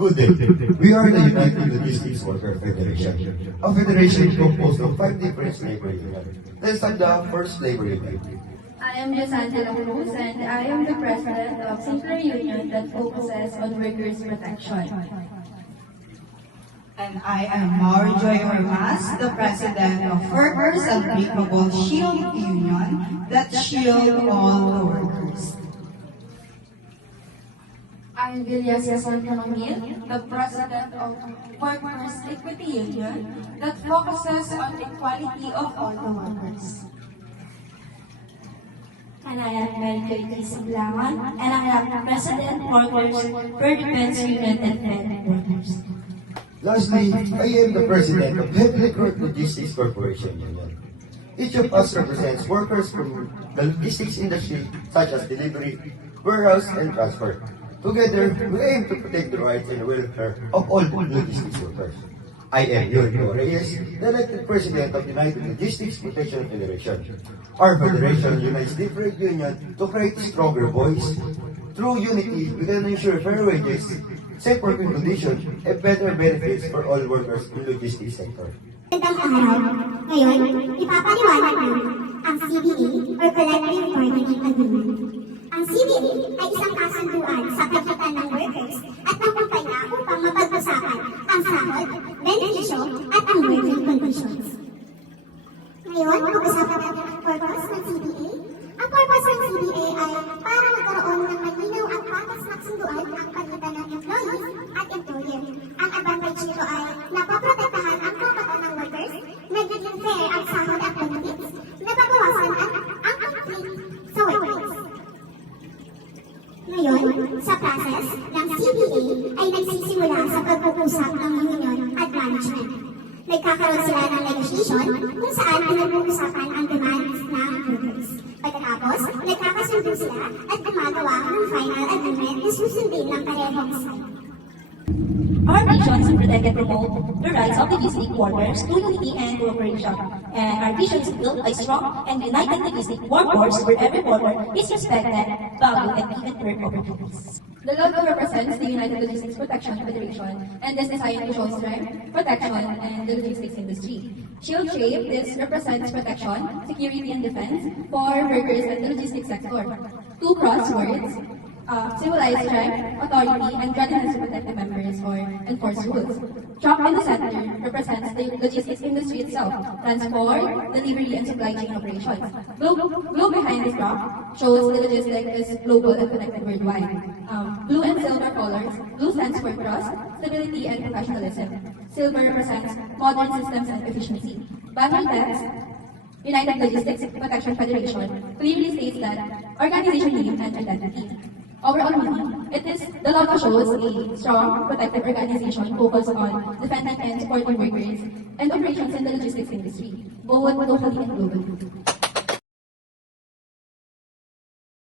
Good day. We are the United Logistics Worker Federation, a federation composed of 5 different labor unions. Let's start the first labor union. I am Josantela Cruz and I am the president of Simpler Union that focuses on workers' protection. And I am Marijoy Ormas, the president of Workers Unbreakable Shield Union that shield all the workers. I am Villas Yason Canongil, the president of Workers Equity Union that focuses on equality of all the workers. And I am Marijoy Sablangan, and I am President Workers for Defense Union and Fed Workers. Lastly, I am the president of Heavily Growth Logistics Corporation Union. Each of us represents workers from the logistics industry, such as delivery, warehouse, and transport. Together, we aim to protect the rights and welfare of all logistics workers. I am Yurko Reyes, the elected president of United Logistics Protection Federation. Our federation unites different unions to create a stronger voice. Through unity, we can ensure fair wages, safe working conditions, and better benefits for all workers in the logistics sector. Magandang araw. Ngayon, ipapaliwanag namin ang CBA or Collective Bargaining Agreement. Ang CBA ay isang kasunduan sa pagitan ng workers at ng kumpanya upang mapag-usapan ang sahod, benepisyo at ang working conditions. Ngayon, pag-usapan natin ang purpose ng CBA. Ang purpose ng CBA ay para magkaroon ng malinaw at patas na sunduan ang pagitan ng employees at employer. Ang advantage nito ay napoprotektahan ang kapatan ng workers, nagiging fair ang sahod at benefits, nababawasan ang conflict sa workplace. Ngayon, sa process ng CBA ay nagsisimula sa pag-uusap ng union at management. Nagkakaroon sila ng legislation kung saan pinag-uusapan ang demands ng workers. Pagkatapos, nagkakasundo sila at gumagawa ng final agreement na susundin ng parehong side. Our mission is to protect and promote the rights of logistic workers through unity and cooperation. And our vision is to build a strong and united logistic workforce where every worker is respected, valued, and given fair opportunities. The logo represents the United Logistics Protection Federation and is designed to show strength, protection, and the logistics industry. Shield shape, this represents protection, security, and defense for workers in the logistics sector. Two crosswords symbolize strength, authority, and readiness to protect the members or enforce rules. Truck in the center represents the logistics industry itself, transport, delivery, and supply chain operations. Blue behind this truck shows the logistics is global and connected worldwide. Blue and silver colors, blue stands for trust, stability, and professionalism. Silver represents modern systems and efficiency. Banner text, United Logistics Protection Federation, clearly states that organization name and identity. Overall meaning, the logo shows a strong, protective organization focused on defending and supporting workers and operations in the logistics industry, both locally and globally.